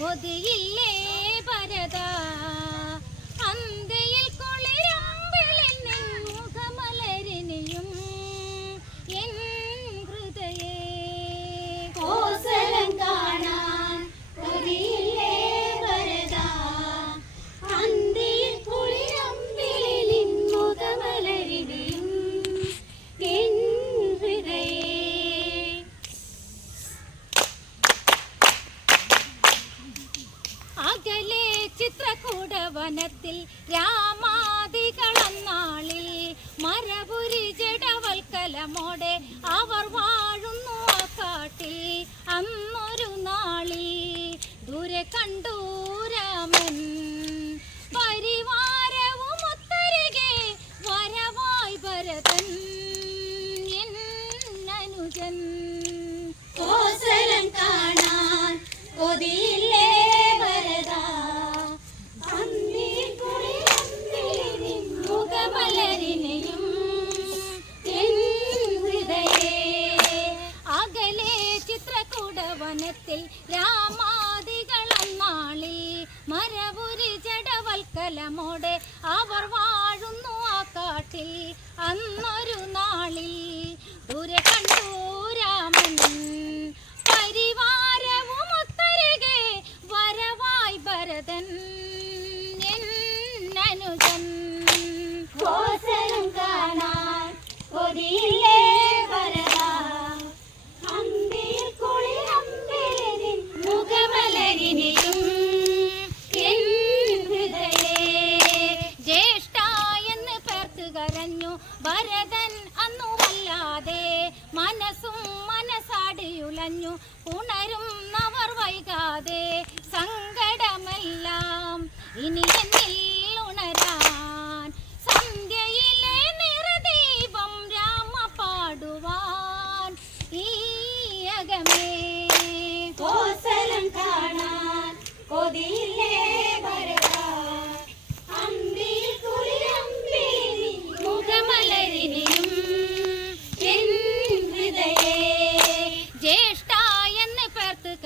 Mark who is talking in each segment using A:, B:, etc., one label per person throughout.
A: ഒതിയില്ലേ ചിത്രകൂട വനത്തിൽ രാമാദികളന്നാളിൽ മരപുരി ജഡവൽക്കലമോടെ അവർ വാഴുന്നു ആ കാട്ടിൽ. അന്നൊരു നാളിൽ ദൂരെ കണ്ടു രാമൻ. പരിവാരവും ഒത്തരികെ വരവായി ഭരതൻ. അനുജൻ.
B: കോസലം കാണാൻ കൊതിയില്ലേ
A: വനത്തിൽ രാമാദികളന്നാളിൽ മരപുരി ജഡവൽക്കലമോടെ അവർ വാഴുന്നു ആ കാട്ടിൽ. അന്നൊരു നാളിൽ ദൂരെ കണ്ടു കരഞ്ഞു ഭരതൻ അന്നു വല്ലാതെ മനസ്സും ഉണരും ഉണരുന്നവർ വൈകാതെ സങ്കടമെല്ലാം ഇനി എന്നിൽ ഉണരാൻ സന്ധ്യയിലെ നിറദീപം രാമ പാടുവാൻ ഈ അകമേ.
B: കോസലം കാണാൻ കൊതിയില്ലേ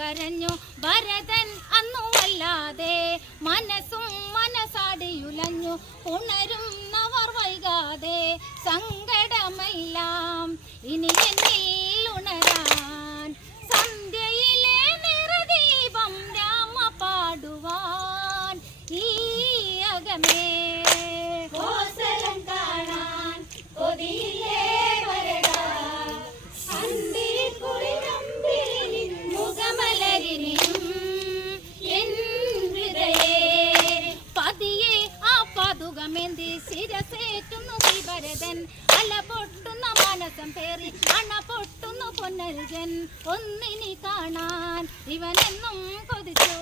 A: കരഞ്ഞു ഭരതൻ അന്നു വല്ലാതെ മനസ്സും മനസാടിയുലഞ്ഞു ഉണരുന്നവർ വൈകാതെ സങ്കടമെല്ലാം ഇനി എന്നിൽ ഉണരാൻ സന്ധ്യയിലെ നിറദീപം രാമ പാടുവാൻ ഈ അകമേ പതുകമെന്തി ശിരസേറ്റുന്നു ശ്രീഭരതൻ. അല പൊട്ടുന്ന മനസം പേറി അണ പൊട്ടുന്നു പൊന്നരുജൻ ഒന്നിനി കാണാൻ ഇവനെന്നും കൊതിച്ചു.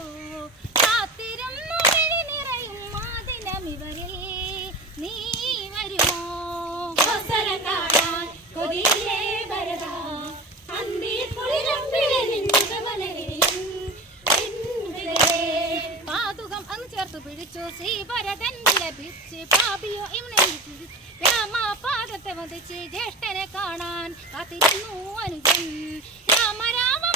A: പിടിച്ചു ശ്രീഭരതൻ ലഭിച്ച് പാപിയോ ഇവനെ രാമാപാദത്തെ വധിച്ച് ജ്യേഷ്ഠനെ കാണാൻ കാത്തിരുന്നു അനുജൻ. രാമ രാമ മന്ത്രമോടെ കാത്തിരിപ്പിവിടെ